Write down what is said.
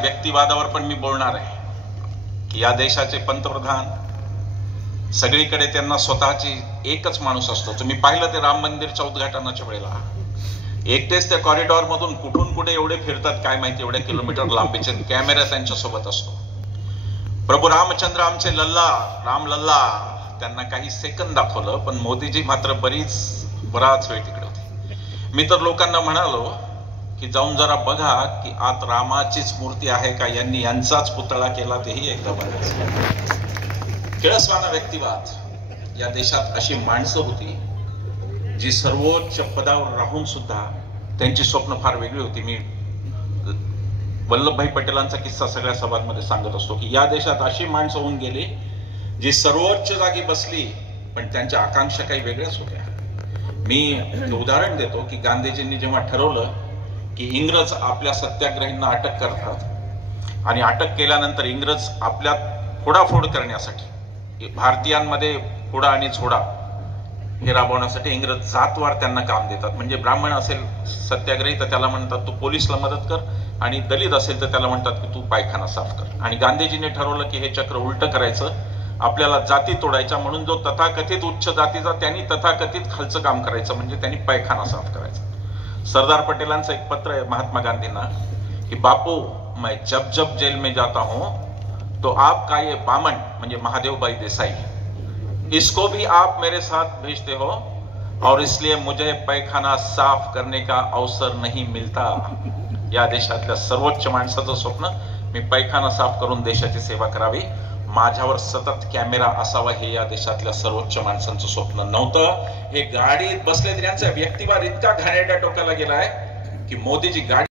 व्यक्तिवादावर पण मी बोलणार आहे की या देशाचे पंतप्रधान सगळीकडे त्यांना स्वतःची एकच माणूस असतो। तुम्ही पाहिलं ते राम मंदिरच्या उद्घाटनाच्या वेळेला एकटेच त्या कॉरिडॉर मधून कुठून कुठे एवढे फिरतात काय माहिती, एवढे किलोमीटर लांबीचे कॅमेरा त्यांच्या सोबत असतो। प्रभू रामचंद्र आमचे लल्ला राम लल्ला त्यांना काही सेकंद दाखवलं, पण मोदीजी मात्र बराच वेळ तिकडे होते। मी तर लोकांना म्हणालो की जाऊन जरा बघा की आत रामाचीच मूर्ती आहे का, यांनी यांचाच पुतळा केला तेही एकदा बघायचं। किळसवाना व्यक्तिवाद या देशात अशी माणसं होती जी सर्वोच्च पदावर राहून सुद्धा त्यांची स्वप्न फार वेगळी होती। मी वल्लभभाई पटेलांचा किस्सा सगळ्या सभांमध्ये सांगत असतो की या देशात अशी माणसं होऊन गेली जी सर्वोच्च जागी बसली पण त्यांच्या आकांक्षा काही वेगळ्याच होत्या। मी उदाहरण देतो की गांधीजींनी जेव्हा ठरवलं की इंग्रज आपल्या सत्याग्रहींना अटक करतात आणि अटक केल्यानंतर इंग्रज आपल्या फोडाफोड करण्यासाठी भारतीयांमध्ये फोडा आणि झोडा हे राबवण्यासाठी इंग्रज जातवार त्यांना काम देतात। म्हणजे ब्राह्मण असेल सत्याग्रही तर त्याला म्हणतात तू पोलिसला मदत कर, आणि दलित असेल तर त्याला म्हणतात की तू पायखाना साफ कर। आणि गांधीजीने ठरवलं की हे चक्र उलट करायचं, आपल्याला जाती तोडायच्या, म्हणून जो तथाकथित उच्च जातीचा त्यांनी तथाकथित खालचं काम करायचं, म्हणजे त्यांनी पायखाना साफ करायचा। सरदार पटेलांचं एक पत्र आहे महात्मा गांधींना की बापू मैं जब जब जेल में जाता हूं तो आपका ये बामन म्हणजे महादेवभाई देसाई इसको भी आप मेरे साथ भेजते हो और इसलिए मुझे पैखाना साफ करने का अवसर नहीं मिलता। या देशातल्या सर्वोच्च माणसाचं स्वप्न मी पैखाना साफ करून देशाची सेवा करावी, माझ्यावर सतत कॅमेरा असावा हे या देशातल्या सर्वोच्च माणसांचं स्वप्न नव्हतं। हे गाडीत बसले त्यांचा व्यक्तिवाद इतका घाणेरड्या टोकाला गेलाय की मोदीजी गाडी